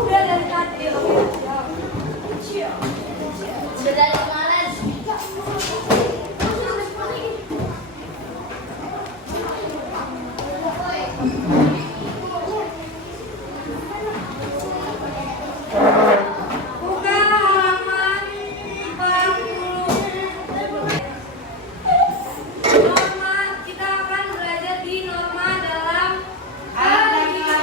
udah dari tadi. Oke, siap. Sudah dari kemarin. Buka halaman 40. Norma, kita akan belajar di norma dalam kehidupan.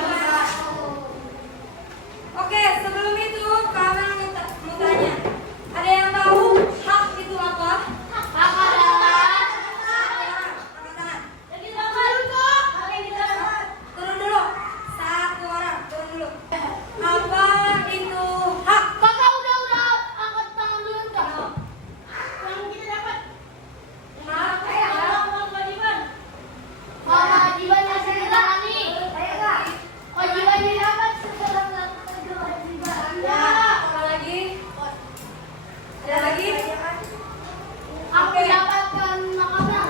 Oke, sebelum itu kalian mau tanya. Ada yang tahu hak itu apa? Hak adalah Angkat tangan. Turun dulu. Satu orang, turun dulu. Apa itu hak? Kakak udah angkat tangan dulu enggak? Yang kita dapat. Hak Kewajiban yang dijalani. Kewajiban yang dapat setelah melakukan kewajiban. Ya, apa lagi? Ada lagi? Aku dapatkan makanan.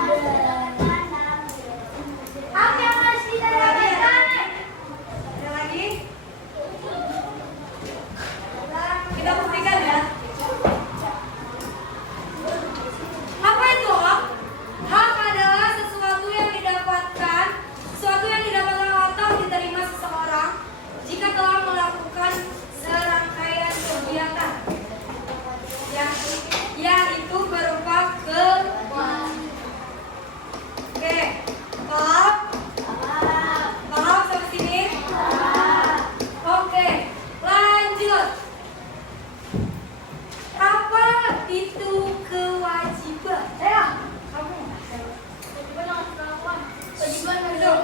Apa yang harus kita dapatkan? Ada lagi? Kita buktikan ya. Apa itu hak? Hak adalah sesuatu yang didapatkan atau diterima seseorang jika telah melakukan serangkaian kegiatan yaitu berupa kewajiban. Oke, paham? Paham sampai sini? Oke, lanjut. Apa itu kewajiban? Kamu. Kewajiban Duduk.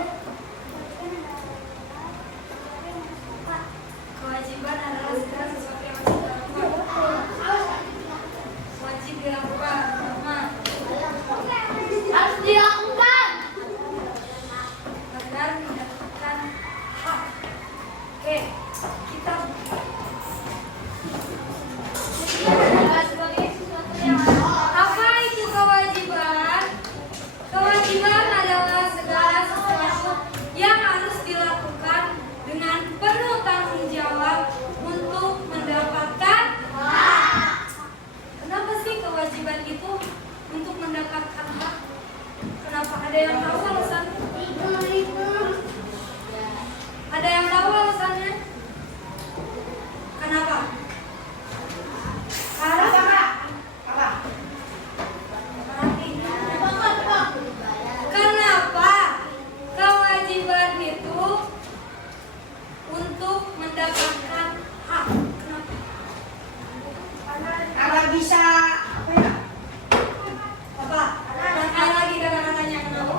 Kewajiban adalah segala sesuatu yang wajib dilakukan. Wajib dilakukan. Norma. harus dilakukan. Benar mendapatkan hak. Oke, kita Sebagai sesuatu yang apa itu kewajiban? Kewajiban adalah segala sesuatu yang harus dilakukan dengan penuh tanggung jawab untuk mendapatkan hak. Kenapa sih kewajiban itu untuk mendapatkan hak? Kenapa? Ada yang tahu alasannya? Ada yang tahu alasannya? Kenapa? Kenapa kewajiban itu untuk mendapatkan hak? Kenapa? Agar bisa apa ya? Apa? Tanya lagi kata-katanya kenapa?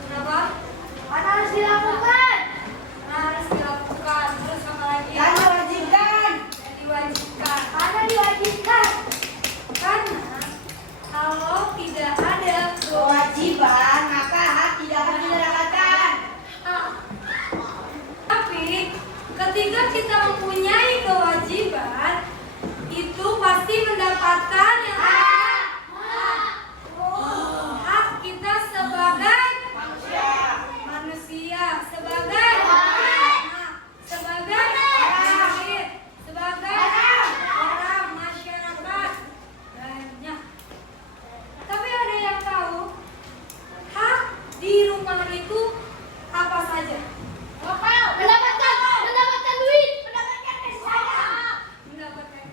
Kenapa? harus dilakukan. Harus dilakukan. Terus apa lagi? Dan diwajibkan. Dan diwajibkan. Karena diwajibkan. Karena kalau tidak ada Kewajiban maka hak tidak akan didapatkan. Tapi ketika kita mempunyai kewajiban, itu pasti mendapatkan yang hak kita sebagai manusia, sebagai sebagai rakyat, sebagai orang masyarakat banyak. Tapi ada yang tahu hak di rumah itu apa saja? Mendapatkan duit. Mendapatkan Mendapatkan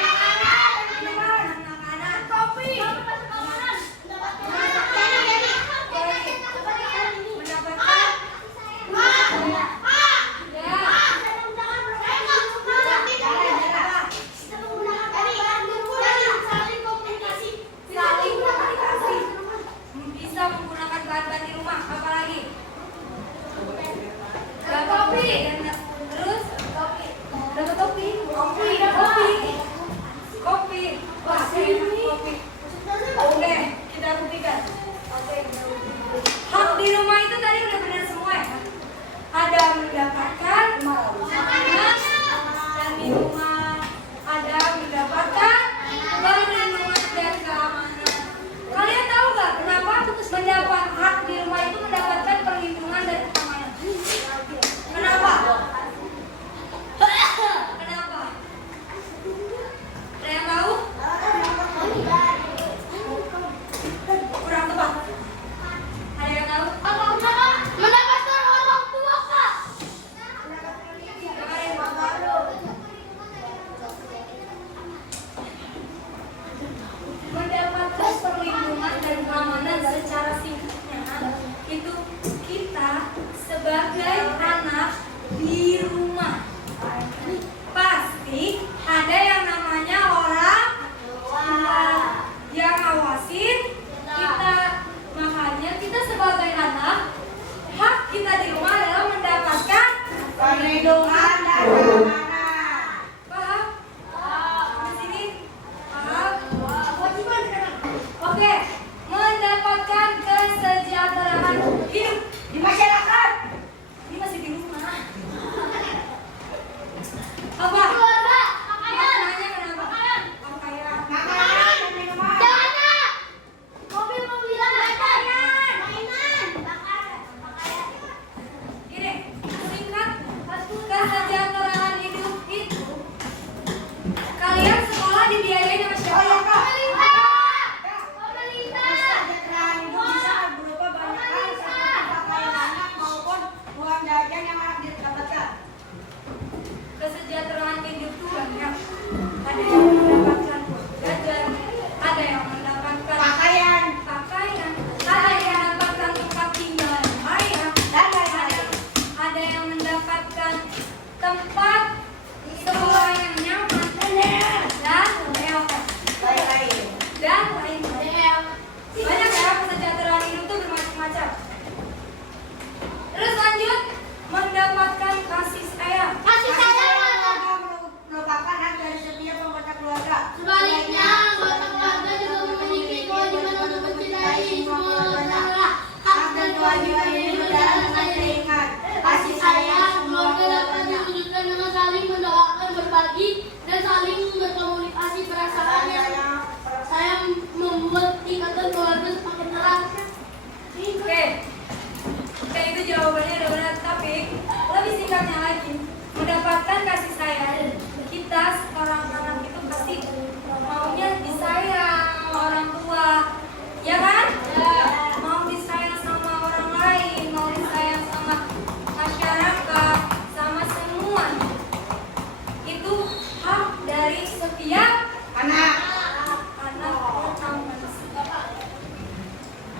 makanan. sebagai anak di rumah pasti ada yang namanya orang tua yang ngawasin kita. Makanya kita sebagai anak, hak kita di rumah adalah mendapatkan Perlindungan dan keamanan. paham? Di sini paham? Oke, mendapatkan kesejahteraan hidup Di masyarakat. ini masih di rumah. Apa? Keluarga, pakaian, Maknanya kenapa? pakaian, Pakaian. Makanan dan minuman. jana, mobil-mobilan, mainan, pakaian. Gini, singkat, kesejahteraan hidup itu kalian sekolah dibiayain sama Oh siapa? iya kak. Pemerintah. Kesejahteraan hidup bisa berupa banyak hal seperti pakaian anak maupun uang jajan yang anak didapatkan. Kesejahteraan hidup itu banyak. Ada yang mendapatkan jajan, ada yang mendapatkan Pakaian pakaian, ada yang mendapatkan tempat tinggal yang layak, dan lain-lain. ada yang mendapatkan tempat sekolah yang nyaman dan Lain-lain. lain-lain. Banyak ya, kesejahteraan hidup itu bermacam-macam. Terus lanjut, mendapatkan kasih sayang. Kasih sayang. Merupakan hak dari setiap anggota keluarga. Sebaliknya, anggota keluarga juga memiliki kewajiban untuk mencintai semua anggota. Hak dan kewajiban ini berdasarkan Ingat, kasih sayang. Keluarga dapat diwujudkan dengan saling mendoakan, berbagi, dan saling berkomunikasi perasaan yang sayang membuat ikatan keluarga semakin erat. Oke, itu jawabannya udah benar. Tapi lebih singkatnya lagi, mendapatkan kasih sayang. Kita seorang anak itu pasti maunya disayang sama orang tua, ya kan? Mau disayang sama orang lain, mau disayang sama masyarakat, sama semua. Itu hak dari setiap anak. anak orang manusia.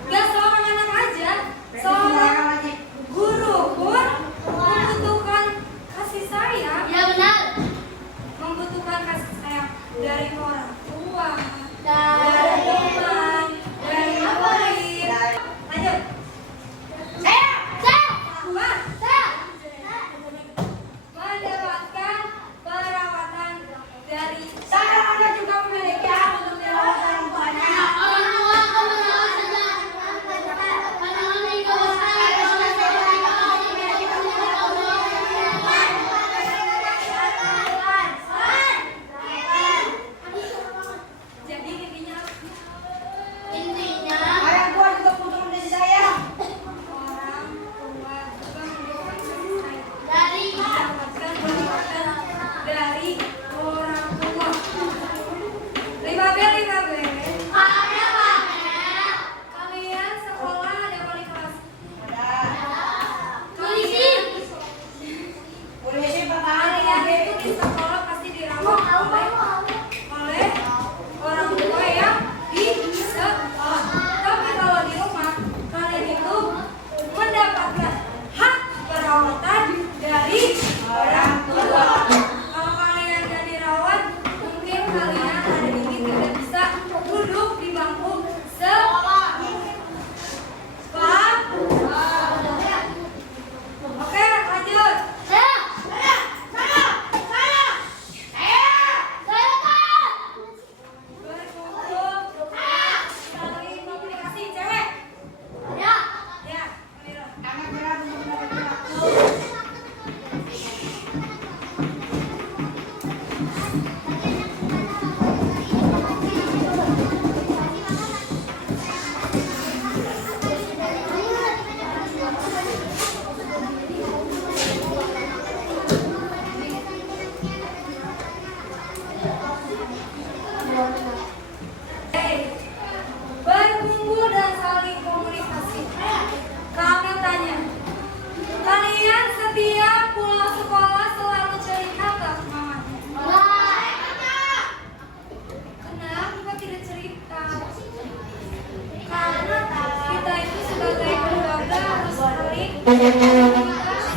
Gak seorang anak aja, seorang wajib. guru pun membutuhkan kasih sayang, Ya benar. membutuhkan kasih sayang dari orang tua, Dan dari teman, dari murid. Lanjut. Saya. Dua, mendapatkan perawatan dari Seorang anak juga memiliki hak untuk dirawat orang tuanya. orang tua akan merawat sejak pandangan hingga besar. jadi intinya Intinya, Orang tua juga butuh kasih sayang. orang tua juga membutuhkan kasih sayang. dari Mendapatkan perawatan dari orang tua. 5B. ada paket, Kalian sekolah ada wali kelas. polisi, Polisi pertahanan Kalian itu di sekolah pasti dirawat oleh orang tua yang di sekolah. Tapi kalau di rumah, kalian itu mendapatkan hak perawatan dari orang tua. Kalau kalian gak dirawat, mungkin kalian hari ini tidak bisa duduk di bangku sekolah. Paham? Oke, lanjut. saya Berkumpul saling komunikasi cewek. ya. Ya, Amira. anak berat untuk mendapatkan waktu. Berkumpul dan saling komunikasi. Kami tanya, kalian setiap pulang sekolah selalu cerita nggak ke mamanya? Kenapa tidak cerita? Karena kita itu sebagai keluarga harus saling komunikasi.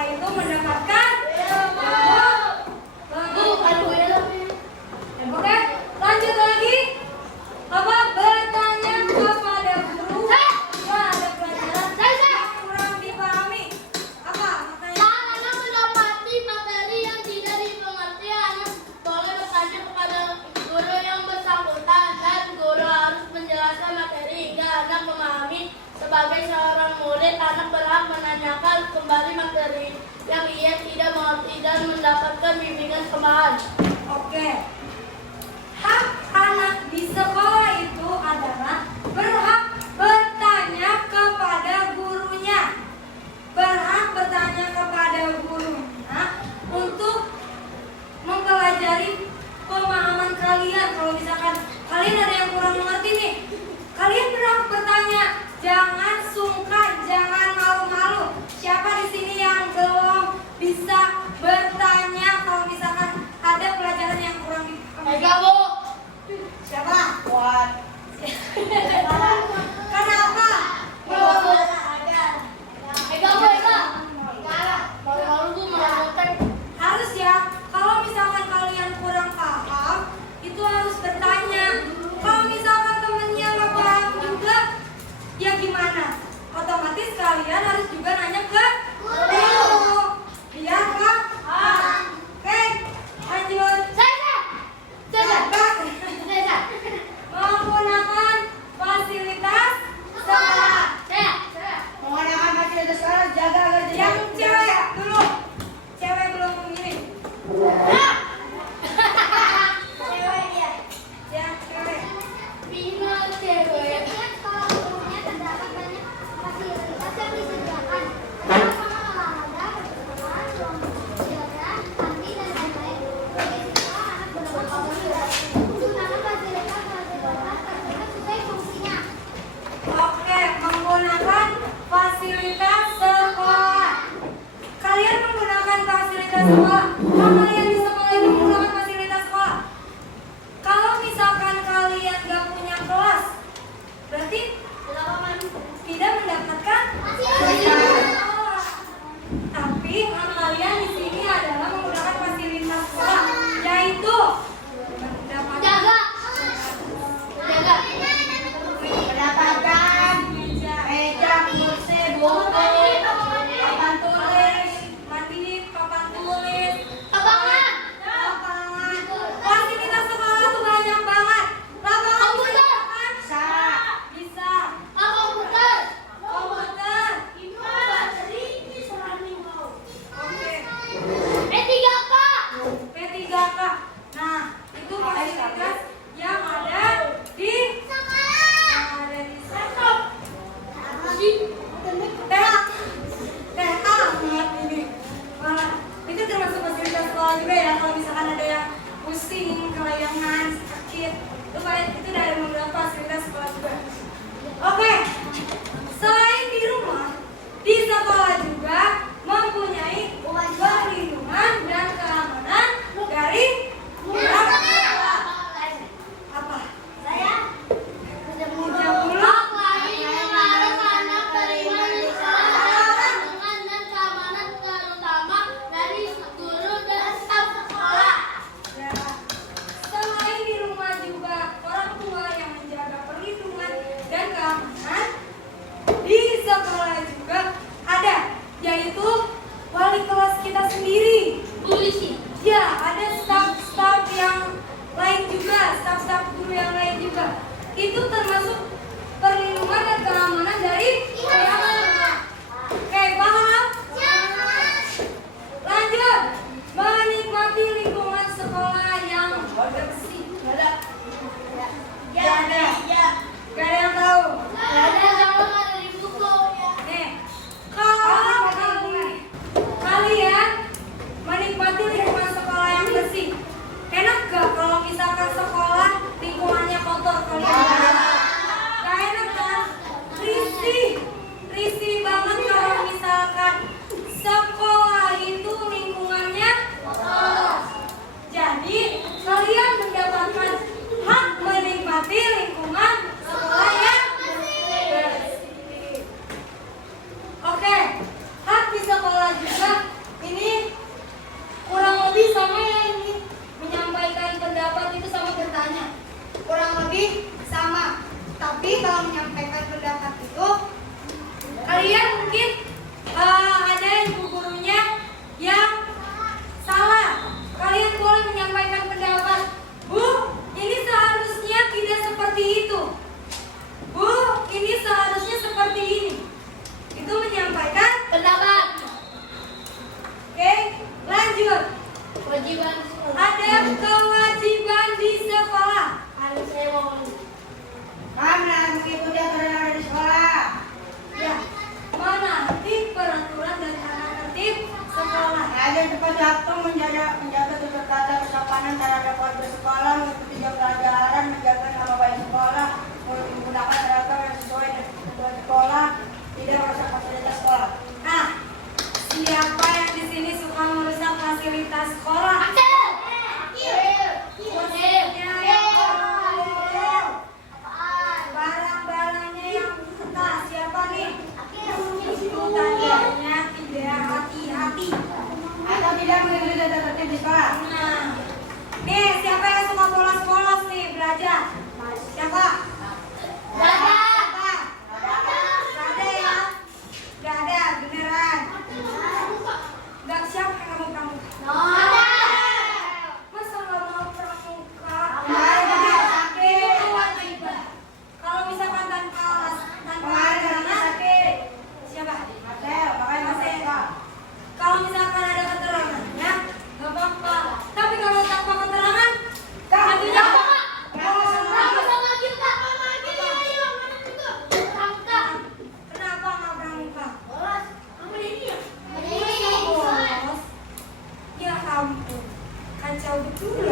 sekolah itu mendapatkan Bu, aduh ya lah. Oke, lanjut lagi. Apa? Bertanya kepada guru. Ada pelajaran yang kurang dipahami. Apa? Matanya? Saat anak mendapati materi yang tidak dimengerti, anak boleh bertanya kepada guru yang bersangkutan dan guru harus menjelaskan materi hingga anak memahami. Sebagai seorang murid, anak berhak menanyakan kembali materi yang ia tidak mengerti dan mendapatkan bimbingan tambahan. Oke. Hak anak di sekolah itu adalah berhak bertanya kepada gurunya. Berhak bertanya kepada gurunya untuk mempelajari pemahaman kalian. Kalau misalkan kalian ada yang kurang mengerti nih, kalian berhak bertanya. Jangan sungkan, jangan malu-malu. Siapa di sini yang belum bisa bertanya kalau misalkan ada pelajaran yang kurang dipahami? Ega, Bu. Siapa? Kuat. Kenapa? Ega, Bu, Ega. Malu-malu, Bu, malu-malu. Harus ya, kalau misalkan kalian kurang paham, itu harus bertanya. Kalau misalkan temennya nggak paham juga, ya gimana? Otomatis kalian harus juga nanya ke guru. Iya kan? Oke, lanjut. Saya. Menggunakan fasilitas sekolah. Menggunakan fasilitas sekolah, jaga agar Yang tidak cewek dulu. Cewek belum memilih. Yang cewek. Bina cewek. Oke, menggunakan fasilitas sekolah. Kalian menggunakan fasilitas sekolah. Kalau kalian di sekolah itu menggunakan fasilitas sekolah. Kalau misalkan kalian gak punya kelas, berarti tidak mendapatkan fasilitas sekolah. Tapi hak kalian di sini adalah menggunakan fasilitas sekolah, yaitu mendapatkan Jaga. mendapatkan meja, kursi, buku, papan tulis, papan tulis, Lapangan. lapangan. Fasilitas sekolah tuh banyak banget. Lapangan Komputer. bisa. bisa, Komputer. komputer. Oke, E3K. P3K. Nah, itu fasilitas yang ada di laptop. TH banget ini. Malah itu termasuk fasilitas sekolah juga ya. Kalau misalkan ada yang pusing, kelayangan, sakit, itu dari beberapa fasilitas sekolah juga. Oke, selain di rumah, di sekolah juga mempunyai perlindungan dan keamanan dari pihak sekolah. Apa? Udah mulu. Hak lain yang harus anak terima di sekolah perlindungan dan keamanan terutama dari guru dan staf sekolah. Ya. Selain di rumah juga orang tua yang menjaga perlindungan dan keamanan, di sekolah juga ada, yaitu wali kelas kita sendiri. Polisi. Ya, ada staf-staf yang lain juga, staf-staf guru yang lain juga. Itu termasuk perlindungan dan keamanan dari pihak sekolah. Oke, paham? Lanjut, menikmati lingkungan sekolah yang bersih. Gak ada yang tahu. Ada kalau ada di buku. Nih, kalau kalian menikmati lingkungan sekolah yang bersih, enak gak kalau misalkan sekolah lingkungannya kotor kalian? Gak enak kan? Risih banget kalau misalkan sekolah itu lingkungannya kotor. Jadi kalian mendapatkan hak menikmati lingkungan sekolah yang bersih. Oke, hak di sekolah juga Agar tepat waktu menjaga tutur kata kesopanan terhadap warga sekolah, mengikuti jam pelajaran, menjaga nama baik sekolah, menggunakan seragam yang sesuai dengan kebutuhan sekolah, tidak merusak fasilitas sekolah. Nah, siapa yang di sini suka merusak fasilitas sekolah? Bosnya yang ngomong. Barang-barangnya yang entah siapa nih? Itu tandanya tidak hati-hati. Atau tidak mengikuti tata tertib di sekolah. Nah, nih siapa yang suka bolos-bolos nih belajar? Siapa? Siapa? Gak ada ya? Gak ada, beneran. Gak siapa yang mau pramuka? Masa gak mau pramuka? Itu kewajiban. Kalau misalkan tanpa alasan, siapa? Marcel, makanya Marcel. Kalau misalkan ada keterangannya, gak apa-apa. Tapi kalau tanpa keterangan, artinya apa? Kenapa nggak pramuka? Bolos. Ya ampun, kacau betul.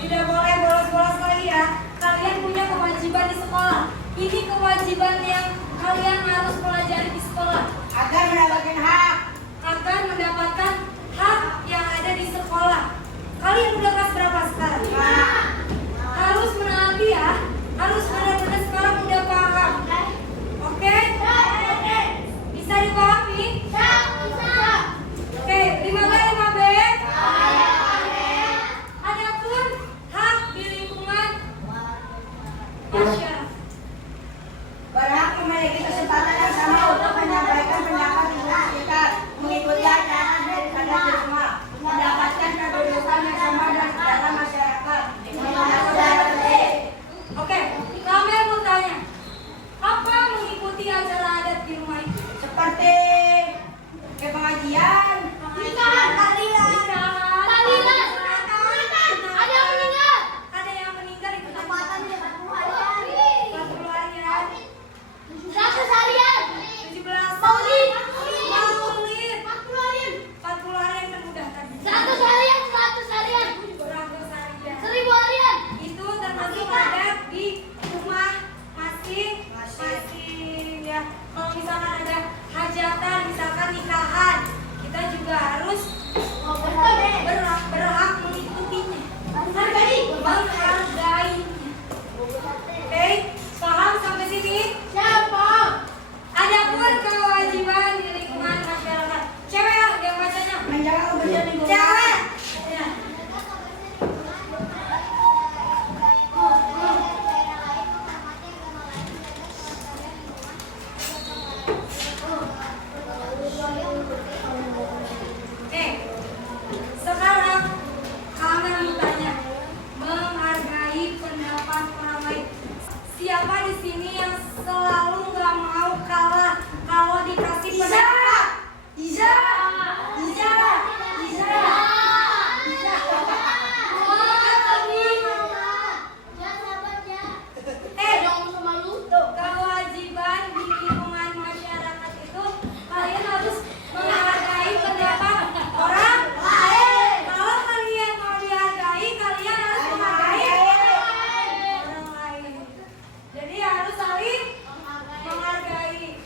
Tidak boleh bolos-bolos lagi ya. Kalian punya kewajiban di sekolah. Ini kewajiban yang kalian harus pelajari di sekolah. Agar mendapatkan hak. Agar mendapatkan hak yang ada di sekolah. Kalian udah kelas berapa sekarang? Harus menaati ya. Harus benar-benar sekarang udah paham. Oke? Bisa dipahami? Oke, 5B, 5B. Adapun hak di lingkungan masyarakat. Berhak memiliki kesempatan yang sama untuk menyampaikan pendapat di sekitar, mengikuti acara dan sadar di rumah, mendapatkan kedudukan yang sama dan dalam masyarakat. Oke, kami mau tanya, apa mengikuti acara adat di rumah itu? Seperti ke pengajian, Ada yang meninggal itu tempatan ya. 40 harian. 17 Maulid. 40 harian termudah tadi. 100 harian. 100 harian. Itu termasuk adat di rumah masing-masing ya. Kalau misalkan ada hajatan, misalkan nikahan, kita juga harus berhak mengikutinya. Menghargainya. Oke, paham sampai sini? Adapun kewajiban di lingkungan masyarakat. Cewek lah yang bacanya. menjaga kebersihan lingkungan. Cewek. Ya. Sekarang kami mau tanya, menghargai pendapat orang lain. Siapa di sini yang selalu nggak mau kalah kalau dikasih pendapat? Iza. Kewajiban di lingkungan masyarakat itu kalian harus menghargai pendapat orang lain. Kalau kalian mau dihargai, kalian harus menghargai orang lain. Jadi harus saling menghargai.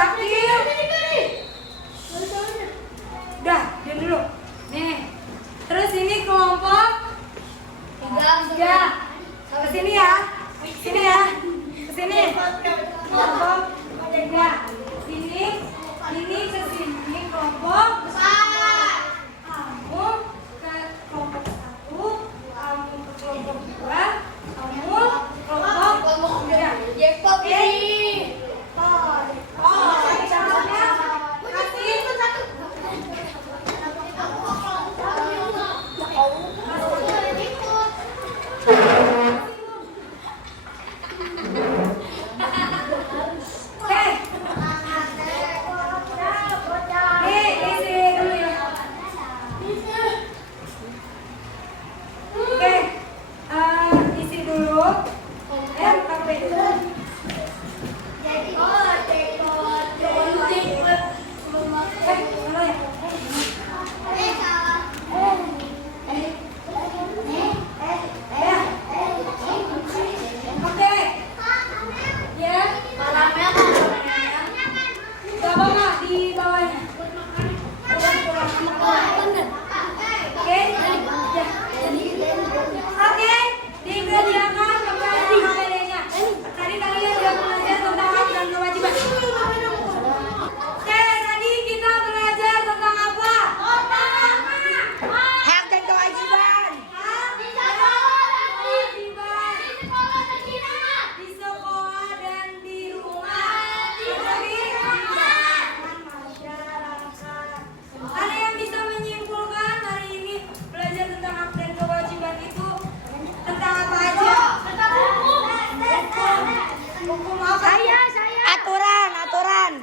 Zakir. Udah, diam dulu. Nih. Terus ini kelompok 3. Kesini ya. Sini ya. Kesini. Kelompok 3. Sini. Ini kesini kelompok besar. Kamu ke kelompok 1. Kamu ke kelompok 2. Kamu kelompok 3. Jackpot Oke. ini. Syaratnya kasih Oke. Nih, isi dulu ya. Oke. Isi dulu. Pakai dulu. Mana ya? Ya. Oke. Ya. Gak apa-apa di bawahnya. Oke. Ya. Oke. Dikerjakan kepada KPD-nya. Tadi kalian sudah belajar tentang hak dan kewajiban. Oke, tadi kita belajar tentang apa? Hak dan kewajiban. Hak dan kewajiban. Di sekolah dan di rumah. Tapi masyarakat. Ada yang bisa menyimpulkan hari ini belajar tentang hak dan kewajiban itu tentang apa aja? Hukum apa? Aturan.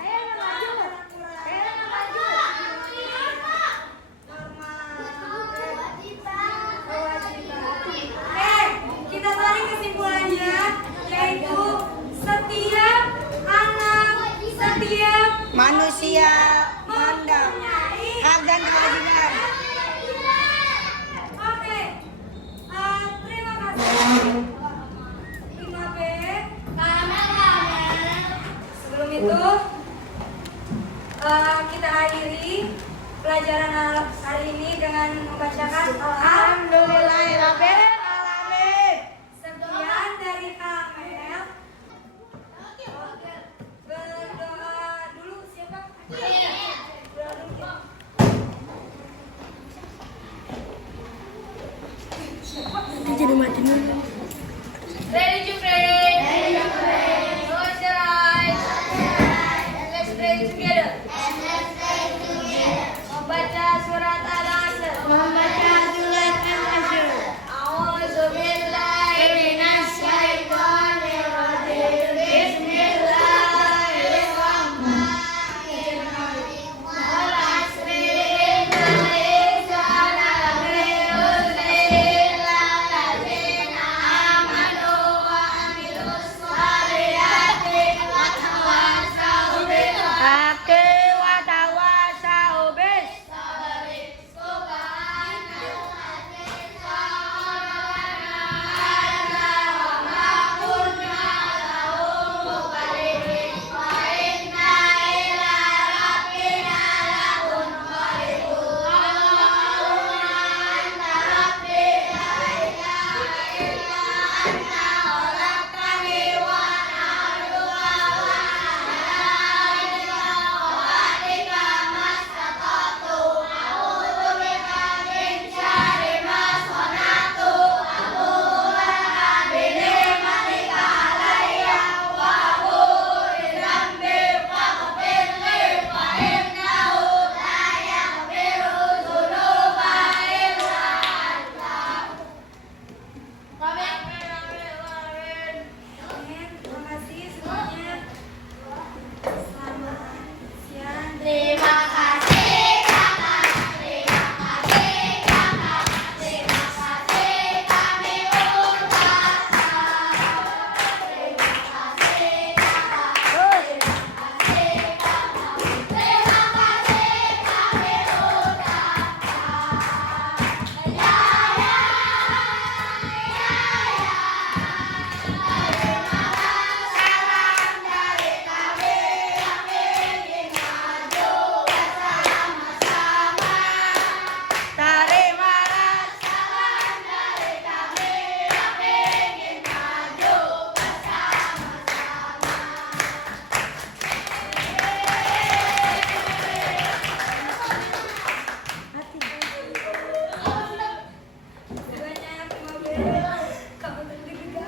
Kita tarik kesimpulannya, yaitu setiap anak, setiap Manusia mandang mempunyai hak dan kewajiban. Oke, terima kasih. 5B. Sebelum itu, kita akhiri pelajaran hari ini dengan membacakan Alhamdulillahirabbil alamin. Sekian dari Kamel. Berdoa dulu siapa? Berdoa dulu. Ready to pray. Close your eyes. Let's pray together.